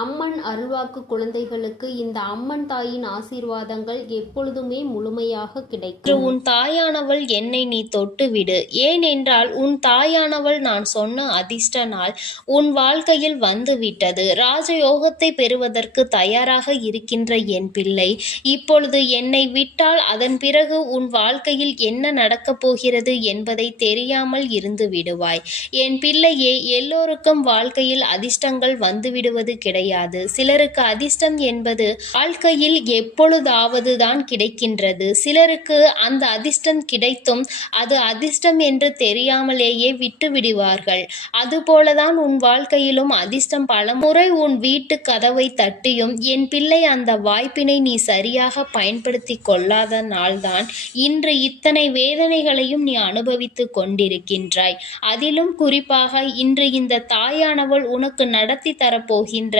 அம்மன் அருள்வாக்கு குழந்தைகளுக்கு இந்த அம்மன் தாயின் ஆசீர்வாதங்கள் எப்பொழுதுமே முழுமையாக கிடைக்கும். உன் தாயானவள் என்னை நீ தொட்டுவிடு. ஏனென்றால் உன் தாயானவள் நான் சொன்ன அதிர்ஷ்ட நாள் உன் வாழ்க்கையில் வந்துவிட்டது. ராஜயோகத்தை பெறுவதற்கு தயாராக இருக்கின்ற என் பிள்ளை இப்பொழுது என்னை விட்டால் அதன் பிறகு உன் வாழ்க்கையில் என்ன நடக்கப் போகிறது என்பதை தெரியாமல் இருந்து விடுவாய். என் பிள்ளையே எல்லோருக்கும் வாழ்க்கையில் அதிர்ஷ்டங்கள் வந்துவிடுவது கிடையாது. சிலருக்கு அதிர்ஷ்டம் என்பது வாழ்க்கையில் எப்பொழுதாவது தான் கிடைக்கின்றது. சிலருக்கு அந்த அதிர்ஷ்டம் கிடைத்தும் அது அதிர்ஷ்டம் என்று தெரியாமலேயே விட்டு விடுவார்கள். அதுபோலதான் உன் வாழ்க்கையிலும் அதிர்ஷ்டம் பலமுறை உன் வீட்டு கதவை தட்டியும் என் பிள்ளை அந்த வாய்ப்பினை நீ சரியாக பயன்படுத்தி கொள்ளாத நாள்தான் இன்று இத்தனை வேதனைகளையும் நீ அனுபவித்துக் கொண்டிருக்கின்றாய். அதிலும் குறிப்பாக இன்று இந்த தாயானவள் உனக்கு நடத்தி தரப்போகின்ற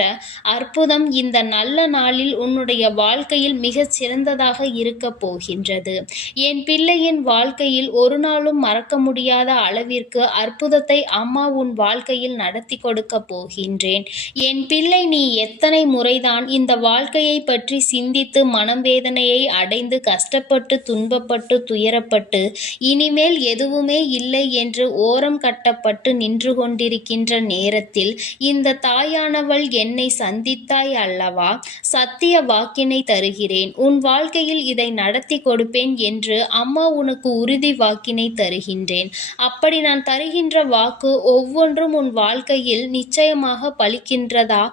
அற்புதம் இந்த நல்ல நாளில் உன்னுடைய வாழ்க்கையில் மிகச் சிறந்ததாக இருக்கப் போகின்றது. என் பிள்ளையின் வாழ்க்கையில் ஒரு நாளும் மறக்க முடியாத அளவிற்கு அற்புதத்தை அம்மா உன் வாழ்க்கையில் நடத்தி கொடுக்க போகின்றேன். என் பிள்ளை நீ எத்தனை முறைதான் இந்த வாழ்க்கையை பற்றி சிந்தித்து மனம் வேதனையை அடைந்து கஷ்டப்பட்டு துன்பப்பட்டு துயரப்பட்டு இனிமேல் எதுவுமே இல்லை என்று ஓரம் கட்டப்பட்டு நின்று கொண்டிருக்கின்ற நேரத்தில் இந்த தாயானவள் என்ன என்னை சந்தித்தாய் அல்லவா? சத்திய வாக்கினை தருகிறேன். உன் வாழ்க்கையில் இதை நடத்தி கொடுப்பேன் என்று அம்மா உனக்கு உறுதி வாக்கினை தருகின்றேன். அப்படி நான் தருகின்ற வாக்கு ஒவ்வொன்றும் உன் வாழ்க்கையில் நிச்சயமாக பலிக்கின்றதா?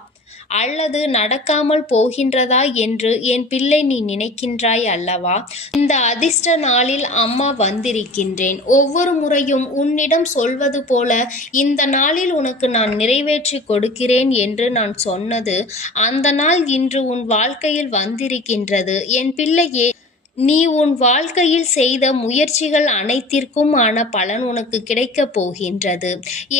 அல்லது நடக்காமல் போகின்றதா என்று என் பிள்ளை நீ நினைக்கின்றாய் அல்லவா? இந்த அதிர்ஷ்ட நாளில் அம்மா வந்திருக்கின்றேன். ஒவ்வொரு முறையும் உன்னிடம் சொல்வது போல இந்த நாளில் உனக்கு நான் நிறைவேற்றி கொடுக்கிறேன் என்று நான் சொன்னது அந்த நாள் இன்று உன் வாழ்க்கையில் வந்திருக்கின்றது. என் பிள்ளையே நீ உன் வாழ்க்கையில் செய்த முயற்சிகள் அனைத்திற்குமான பலன் உனக்கு கிடைக்கப் போகின்றது.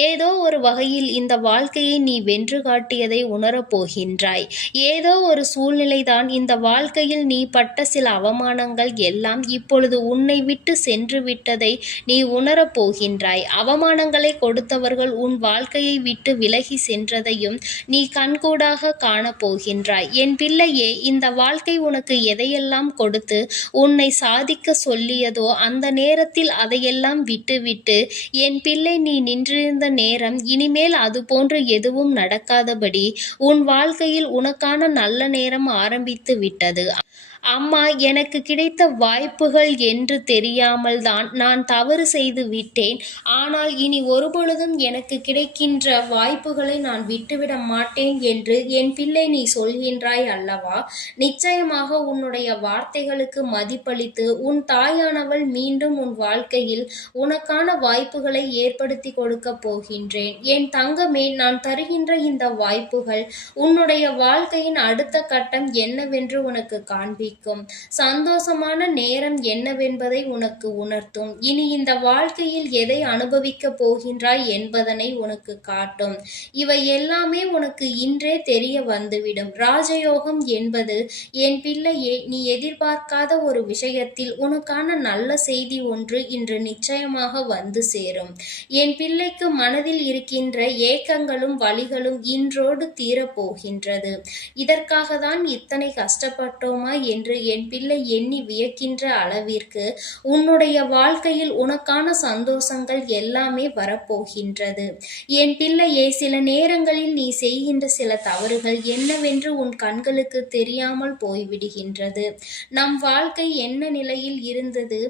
ஏதோ ஒரு வகையில் இந்த வாழ்க்கையை நீ வென்று காட்டியதை உணரப் போகின்றாய். ஏதோ ஒரு சூழ்நிலைதான் இந்த வாழ்க்கையில் நீ பட்ட சில அவமானங்கள் எல்லாம் இப்பொழுது உன்னை விட்டு சென்று விட்டதை நீ உணரப் போகின்றாய். அவமானங்களை கொடுத்தவர்கள் உன் வாழ்க்கையை விட்டு விலகி சென்றதையும் நீ கண்கூடாக காணப்போகின்றாய் என் பிள்ளையே இந்த வாழ்க்கை உனக்கு எதையெல்லாம் கொடுத்து உன்னை சாதிக்க சொல்லியதோ அந்த நேரத்தில் அதையெல்லாம் விட்டுவிட்டு என் பிள்ளை நீ நின்றிருந்த நேரம் இனிமேல் அதுபோன்று எதுவும் நடக்காதபடி உன் வாழ்க்கையில் உனக்கான நல்ல நேரம் ஆரம்பித்து விட்டது. அம்மா எனக்கு கிடைத்த வாய்ப்புகள் என்று தெரியாமல் தான் நான் தவறு செய்து விட்டேன். ஆனால் இனி ஒருபொழுதும் எனக்கு கிடைக்கின்ற வாய்ப்புகளை நான் விட்டுவிட மாட்டேன் என்று என் பிள்ளை நீ சொல்கின்றாய் அல்லவா? நிச்சயமாக உன்னுடைய வார்த்தைகளுக்கு மதிப்பளித்து உன் தாயானவள் மீண்டும் உன் வாழ்க்கையில் உனக்கான வாய்ப்புகளை ஏற்படுத்தி கொடுக்க போகின்றேன். என் தங்கமே நான் தருகின்ற இந்த வாய்ப்புகள் உன்னுடைய வாழ்க்கையின் அடுத்த கட்டம் என்னவென்று உனக்கு காண்பிக்கும் சந்தோஷமான நேரம் என்னவென்பதை உனக்கு உணர்த்தும். இனி இந்த வாழ்க்கையில் எதை அனுபவிக்க போகின்றாய் என்பதனை உனக்கு காட்டும். இவை எல்லாமே உனக்கு இன்றே தெரிய வந்துவிடும். ராஜயோகம் என்பது என் பிள்ளையே நீ எதிர்பார்க்காத ஒரு விஷயத்தில் உனக்கான நல்ல செய்தி ஒன்று இன்று நிச்சயமாக வந்து சேரும். என் பிள்ளைக்கு மனதில் இருக்கின்ற ஏக்கங்களும் வழிகளும் இன்றோடு தீரப்போகின்றது. இதற்காக தான் இத்தனை கஷ்டப்பட்டோமா என்று என் பிள்ளை எண்ணி வியக்கின்ற அளவிற்கு உன்னுடைய வாழ்க்கையில் உனக்கான சந்தோஷங்கள் எல்லாமே வரப்போகின்றது. என் பிள்ளையே சில நேரங்களில் நீ செய்கின்ற சில தவறுகள் என்னவென்று உன் கண்களுக்கு தெரியாமல் போய்விடுகின்றது. நம் வாழ்க்கை என்ன நிலையில் இருந்தது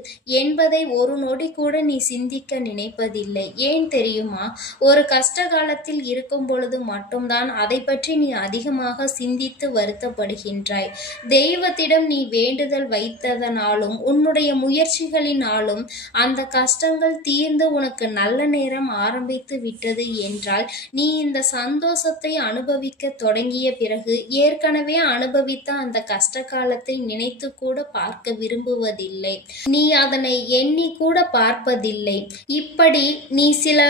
என்பதை ஒரு நொடி கூட நீ சிந்திக்க நினைப்பதில்லை. ஏன் தெரியுமா? ஒரு கஷ்ட காலத்தில் இருக்கும் பொழுது மட்டும்தான் அதை பற்றி நீ அதிகமாக சிந்தித்து வருத்தப்படுகின்றாய். தெய்வத்திடம் நீ வேண்டுதல் வைத்ததனாலும் உன்னுடைய முயற்சிகளினாலும் அந்த கஷ்டங்கள் தீர்ந்து உனக்கு நல்ல நேரம் ஆரம்பித்து விட்டது என்றால் நீ இந்த சந்தோஷத்தை அனுபவிக்க தொடங்கிய பிறகு ஏற்கனவே அனுபவித்த அந்த கஷ்ட காலத்தை நினைத்து கூட பார்க்க விரும்புவதில்லை. நீ அதனை எண்ணி கூட பார்ப்பதில்லை. இப்படி நீ சில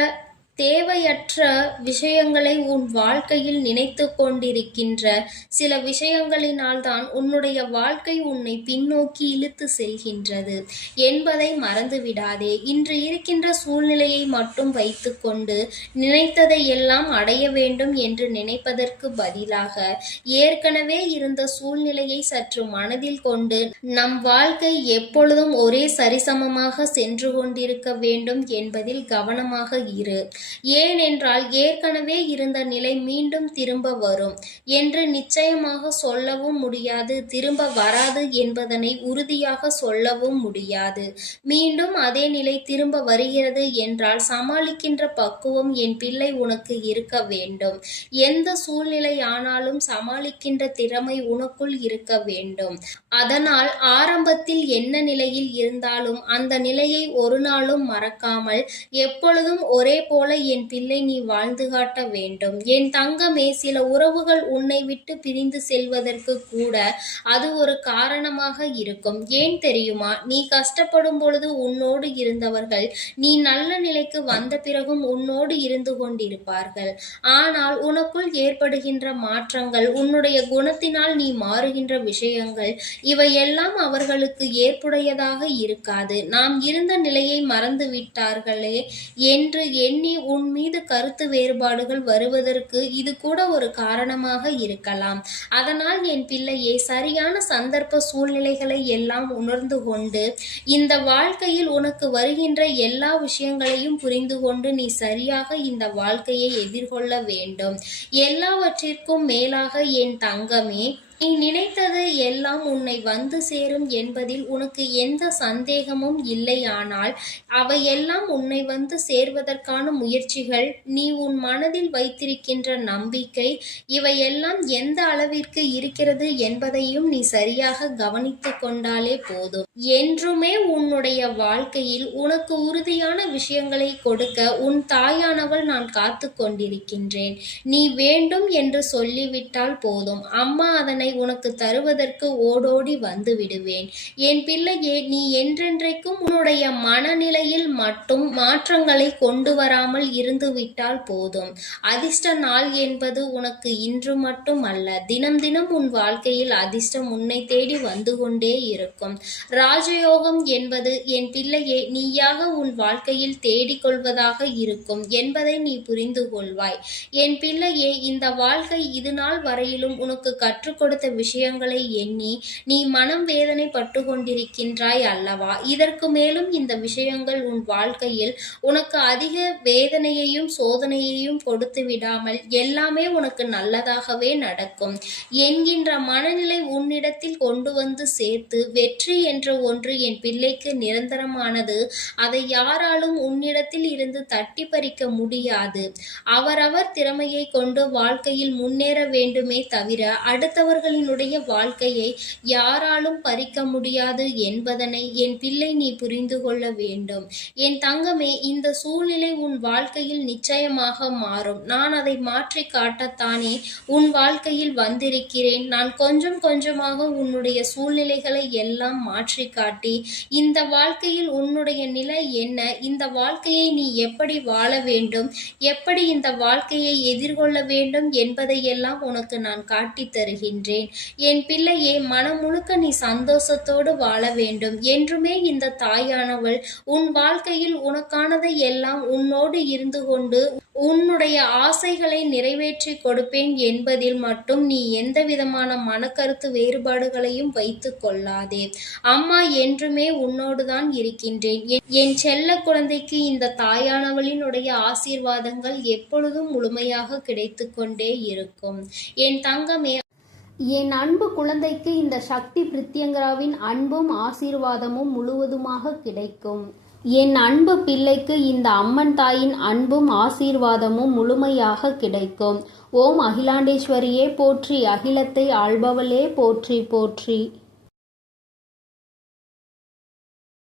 தேவையற்ற விஷயங்களை உன் வாழ்க்கையில் நினைத்து கொண்டிருக்கின்ற சில விஷயங்களினால்தான் உன்னுடைய வாழ்க்கை உன்னை பின்னோக்கி இழுத்து செல்கின்றது என்பதை மறந்துவிடாதே. இன்று இருக்கின்ற சூழ்நிலையை மட்டும் வைத்துக்கொண்டு நினைத்ததை எல்லாம் அடைய வேண்டும் என்று நினைப்பதற்கு பதிலாக ஏற்கனவே இருந்த சூழ்நிலையை சற்று மனதில் கொண்டு நம் வாழ்க்கை எப்பொழுதும் ஒரே சரிசமமாக சென்று கொண்டிருக்க வேண்டும் என்பதில் கவனமாக இரு. ஏனென்றால் ஏற்கனவே இருந்த நிலை மீண்டும் திரும்ப வரும் என்று நிச்சயமாக சொல்லவும் முடியாது திரும்ப வராது என்பதனை உறுதியாக சொல்லவும் முடியாது. மீண்டும் அதே நிலை திரும்ப வருகிறது என்றால் சமாளிக்கின்ற பக்குவம் என் பிள்ளை உனக்கு இருக்க வேண்டும். எந்த சூழ்நிலை ஆனாலும் சமாளிக்கின்ற திறமை உனக்குள் இருக்க வேண்டும். அதனால் ஆரம்பத்தில் என்ன நிலையில் இருந்தாலும் அந்த நிலையை ஒரு நாளும் மறக்காமல் எப்பொழுதும் ஒரே போல என் பிள்ளை நீ வாழ்ந்து காட்ட வேண்டும். என் தங்கமே சில உறவுகள் உன்னை விட்டு பிரிந்து செல்வதற்கு கூட அது ஒரு காரணமாக இருக்கும். ஏன் தெரியுமா? நீ கஷ்டப்படும் பொழுது உன்னோடு இருந்தவர்கள் நீ நல்ல நிலைக்கு வந்த பிறகும் உன்னோடு இருந்து கொண்டிருப்பார்கள். ஆனால் உனக்குள் ஏற்படுகின்ற மாற்றங்கள் உன்னுடைய குணத்தினால் நீ மாறுகின்ற விஷயங்கள் இவையெல்லாம் அவர்களுக்கு ஏற்புடையதாக இருக்காது. நாம் இருந்த நிலையை மறந்து விட்டார்களே என்று எண்ணி உன் மீது கருத்து வேறுபாடுகள் வருவதற்கு இது கூட ஒரு காரணமாக இருக்கலாம். அதனால் என் பிள்ளையே சரியான சந்தர்ப்ப சூழ்நிலைகளை எல்லாம் உணர்ந்து கொண்டு இந்த வாழ்க்கையில் உனக்கு வருகின்ற எல்லா விஷயங்களையும் புரிந்து கொண்டு நீ சரியாக இந்த வாழ்க்கையை எதிர்கொள்ள வேண்டும். எல்லாவற்றிற்கும் மேலாக என் தங்கமே நீ நினைத்தது எல்லாம் உன்னை வந்து சேரும் என்பதில் உனக்கு எந்த சந்தேகமும் இல்லையானால் அவையெல்லாம் உன்னை வந்து சேர்வதற்கான முயற்சிகள் நீ உன் மனதில் வைத்திருக்கின்ற நம்பிக்கை இவையெல்லாம் எந்த அளவிற்கு இருக்கிறது என்பதையும் நீ சரியாக கவனித்து கொண்டாலே போதும். என்றுமே உன்னுடைய வாழ்க்கையில் உனக்கு உறுதியான விஷயங்களை கொடுக்க உன் தாயானவள் நான் காத்து கொண்டிருக்கின்றேன். நீ வேண்டும் என்று சொல்லிவிட்டால் போதும். அம்மா அதனை உனக்கு தருவதற்கு ஓடோடி வந்து விடுவேன் என் பிள்ளையே நீ என்றென்றைக்கும் உன்னுடைய மனநிலையில் மட்டும் மாற்றங்களை கொண்டு வராமல் இருந்து விட்டால் போதும். அதிர்ஷ்ட நாள் என்பது உனக்கு இன்று மட்டும் அல்ல தினம் தினம் உன் வாழ்க்கையில் அதிர்ஷ்டம் உன்னை தேடி வந்து கொண்டே இருக்கும். ராஜயோகம் என்பது என் பிள்ளையே நீயாக உன் வாழ்க்கையில் தேடிக்கொள்வதாக இருக்கும் என்பதை நீ புரிந்து கொள்வாய். என் பிள்ளையே இந்த வாழ்க்கை இது நாள் வரையிலும் உனக்கு கற்றுக் கொடுத்த விஷயங்களை எண்ணி நீ மனம் வேதனை பட்டு கொண்டிருக்கின்றாய் அல்லவா? இதற்கு மேலும் இந்த விஷயங்கள் உன் வாழ்க்கையில் உனக்கு அதிக வேதனையையும் சோதனையையும் கொடுத்து விடாமல் எல்லாமே உனக்கு நல்லதாகவே நடக்கும். என்கின்ற மனநிலை உன்னிடத்தில் கொண்டு வந்து சேர்த்து வெற்றி என்ற ஒன்று என் பிள்ளைக்கு நிரந்தரமானது. அதை யாராலும் உன்னிடத்தில் இருந்து தட்டி பறிக்க முடியாது. அவரவர் திறமையை கொண்டு வாழ்க்கையில் முன்னேற வேண்டுமே தவிர அடுத்தவர் அவர்களினுடைய வாழ்க்கையை யாராலும் பறிக்க முடியாது என்பதனை என் பிள்ளை நீ புரிந்து கொள்ள வேண்டும். என் தங்கமே இந்த சூழ்நிலை உன் வாழ்க்கையில் நிச்சயமாக மாறும். நான் அதை மாற்றி காட்டத்தானே உன் வாழ்க்கையில் வந்திருக்கிறேன். நான் கொஞ்சம் கொஞ்சமாக உன்னுடைய சூழ்நிலைகளை எல்லாம் மாற்றி காட்டி இந்த வாழ்க்கையில் உன்னுடைய நிலை என்ன? இந்த வாழ்க்கையை நீ எப்படி வாழ வேண்டும்? எப்படி இந்த வாழ்க்கையை எதிர்கொள்ள வேண்டும் என்பதையெல்லாம் உனக்கு நான் காட்டித் தருகின்றேன். என் பிள்ளையே மனம் முழுக்க நீ சந்தோஷத்தோடு வாழ வேண்டும். என்றுமே இந்த தாயானவள் உன் வாழ்க்கையில் உனக்கானதை எல்லாம் உன்னோடு இருந்து கொண்டு உன்னுடைய ஆசைகளை நிறைவேற்றி கொடுப்பேன் என்பதில் மட்டும் நீ எந்த விதமான மனக்கருத்து வேறுபாடுகளையும் வைத்துக் கொள்ளாதே. அம்மா என்றுமே உன்னோடு தான் இருக்கின்றேன். என்- என் செல்ல குழந்தைக்கு இந்த தாயானவளினுடைய ஆசீர்வாதங்கள் எப்பொழுதும் முழுமையாக கிடைத்து கொண்டே இருக்கும். என் தங்கமே என் அன்பு குழந்தைக்கு இந்த சக்தி பிரித்யங்கராவின் அன்பும் ஆசீர்வாதமும் முழுவதுமாக கிடைக்கும். என் அன்பு பிள்ளைக்கு இந்த அம்மன் தாயின் அன்பும் ஆசீர்வாதமும் முழுமையாக கிடைக்கும். ஓம் அகிலாண்டேஸ்வரியே போற்றி அகிலத்தை ஆள்பவளே போற்றி போற்றி.